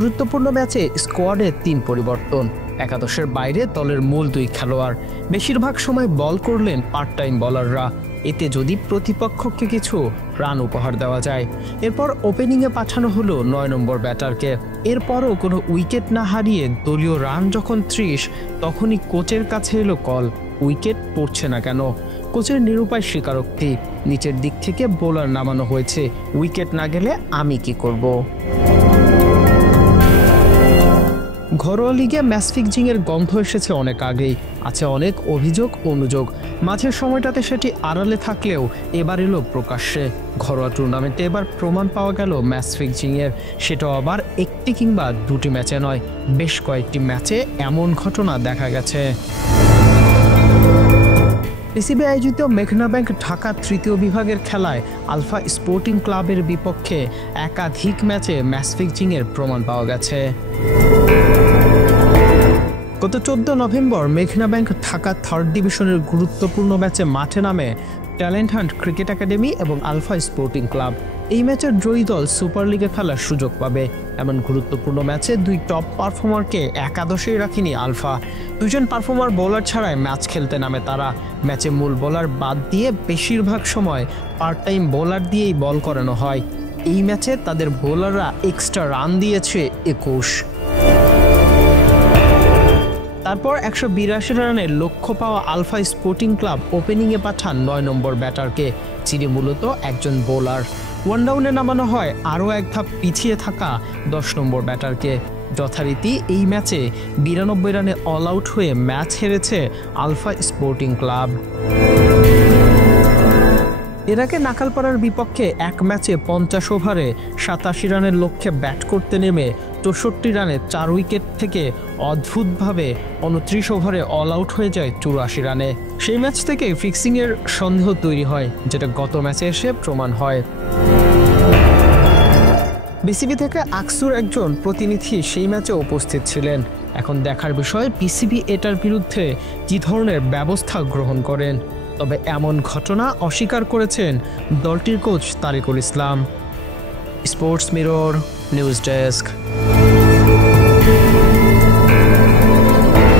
গুরুত্বপূর্ণ ম্যাচে স্কোয়াডে ৩ পরিবর্তন, একাদশের বাইরে দলের মূল ২ খেলোয়াড়। বেশিরভাগ সময় বল করলেন পার্ট টাইম বোলাররা, এতে যদি প্রতিপক্ষকে কিছু রান উপহার দেওয়া যায়। এরপর ওপেনিংয়ে পাঠানো হলো ৯ নম্বর ব্যাটারকে। এরপরও কোনো উইকেট না হারিয়ে দলীয় রান যখন ৩০, তখনই কোচের কাছে এলো কল, উইকেট পড়ছে না কেন। কোচের নিরুপায় স্বীকারোক্তি, নিচের দিক থেকে বোলার নামানো হয়েছে, উইকেট না গেলে আমি কি করব। ঘরোয়া লিগে ম্যাচ ফিক্সিংয়ের গন্ধ এসেছে অনেক আগেই, আছে অনেক অভিযোগ অনুযোগ। মাঝের সময়টাতে সেটি আড়ালে থাকলেও এবার এলো প্রকাশ্যে। ঘরোয়া টুর্নামেন্টে এবার প্রমাণ পাওয়া গেল ম্যাচ ফিক্সিংয়ের, সেটাও আবার একটি কিংবা দুটি ম্যাচে নয়, বেশ কয়েকটি ম্যাচে এমন ঘটনা দেখা গেছে। পিসিবি আয়োজিত মেঘনা ব্যাংক ঢাকা তৃতীয় বিভাগের খেলায় আলফা স্পোর্টিং ক্লাবের বিপক্ষে একাধিক ম্যাচে ম্যাচ ফিক্সিংয়ের প্রমাণ পাওয়া গেছে। গত 14 নভেম্বর মেঘনা ব্যাংক ঢাকা 3rd ডিভিশনের গুরুত্বপূর্ণ ম্যাচে মাঠে নামে ট্যালেন্ট হান্ট ক্রিকেট একাডেমি এবং আলফা স্পোর্টিং ক্লাব। এই ম্যাচের জয়ী দল সুপার লিগে খেলার সুযোগ পাবে। এমন গুরুত্বপূর্ণ ম্যাচে 2 টপ পারফর্মারকে একাদশেই রাখেনি আলফা। 2 জন পারফর্মার বোলার ছাড়াই ম্যাচ খেলতে নামে তারা। ম্যাচে মূল বোলার বাদ দিয়ে বেশিরভাগ সময় পার্ট টাইম বোলার দিয়েই বল করানো হয়। এই ম্যাচে তাদের বোলাররা এক্সট্রা রান দিয়েছে 21। তারপর 182 রানের লক্ষ্য পাওয়া আলফা স্পোর্টিং ক্লাব ওপেনিংয়ে পাঠান 9 নম্বর ব্যাটারকে, যিনি মূলত একজন বোলার। ওয়ানডাউনে নামানো হয় আরও এক ধাপ পিছিয়ে থাকা 10 নম্বর ব্যাটারকে। যথারীতি এই ম্যাচে 92 রানে অল আউট হয়ে ম্যাচ হেরেছে আলফা স্পোর্টিং ক্লাব। এর আগে নাকালপাড়ার বিপক্ষে এক ম্যাচে 50 ওভারে 87 রানের লক্ষ্যে ব্যাট করতে নেমে 64 রানে 4 উইকেট থেকে অদ্ভুতভাবে 29 ওভারে অল আউট হয়ে যায় 84 রানে। সেই ম্যাচ থেকে ফিক্সিংয়ের সন্দেহ তৈরি হয়, যেটা গত ম্যাচে এসে প্রমাণ হয়। বিসিবি থেকে আকসুর একজন প্রতিনিধি সেই ম্যাচে উপস্থিত ছিলেন। এখন দেখার বিষয় বিসিবি এটার বিরুদ্ধে কী ধরনের ব্যবস্থা গ্রহণ করেন। তবে এমন ঘটনা অস্বীকার করেছেন দলটির coach Tariqul Islam. Sports Mirror news desk.